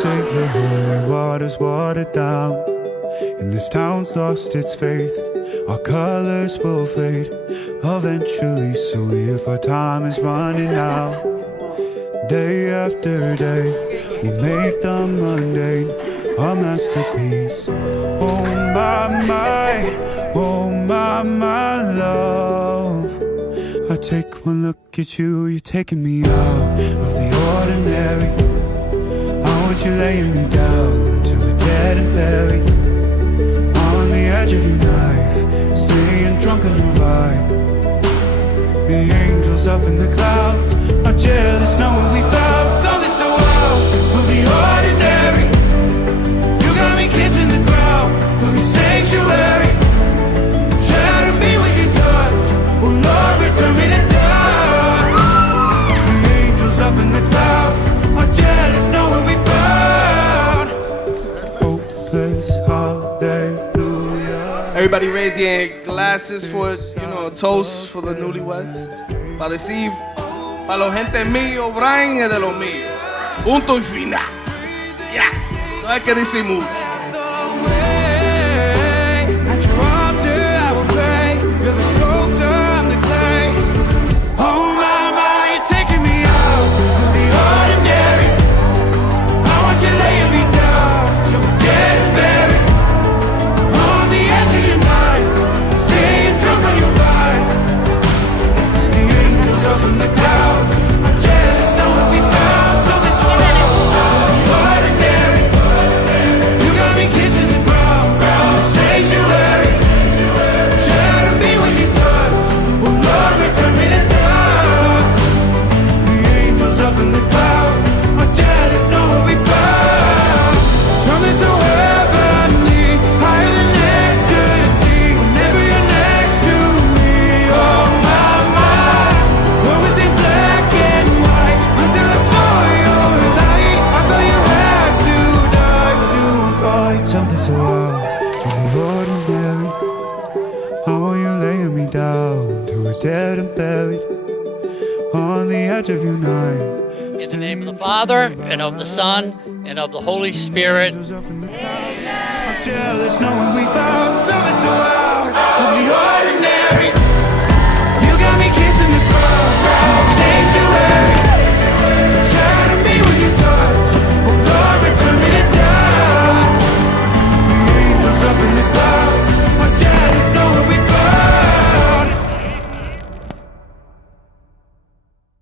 say the holy water's watered down, and this town's lost its faith. Our colors will fade eventually, so if our time is running out, day after day, we'll make the mundane a masterpiece. Oh my, oh my love. I take one look at you, you're taking me out of the ordinary. I want you laying me down till we're dead and buried, on the edge of your knife, staying drunk on your vibe. The angels up in the clouds are jealous knowing we found something so out of the ordinary. You got me kissing the ground of your sanctuary. Shatter me with your touch, oh Lord, return me to dust. The angels up in the clouds are jealous knowing we found hopeless hallelujah. Everybody raise your glasses for, a toast for the newlyweds. Para decir, para la gente mío, Brian es de los míos. Punto y final. Ya, no hay que decir mucho. Something so out of the ordinary. How are you laying me down till we're dead and buried, on the edge of your knife? In the name of the Father, and of the Son, and of the Holy Spirit. Jealous knowing we found something so out of the ordinary.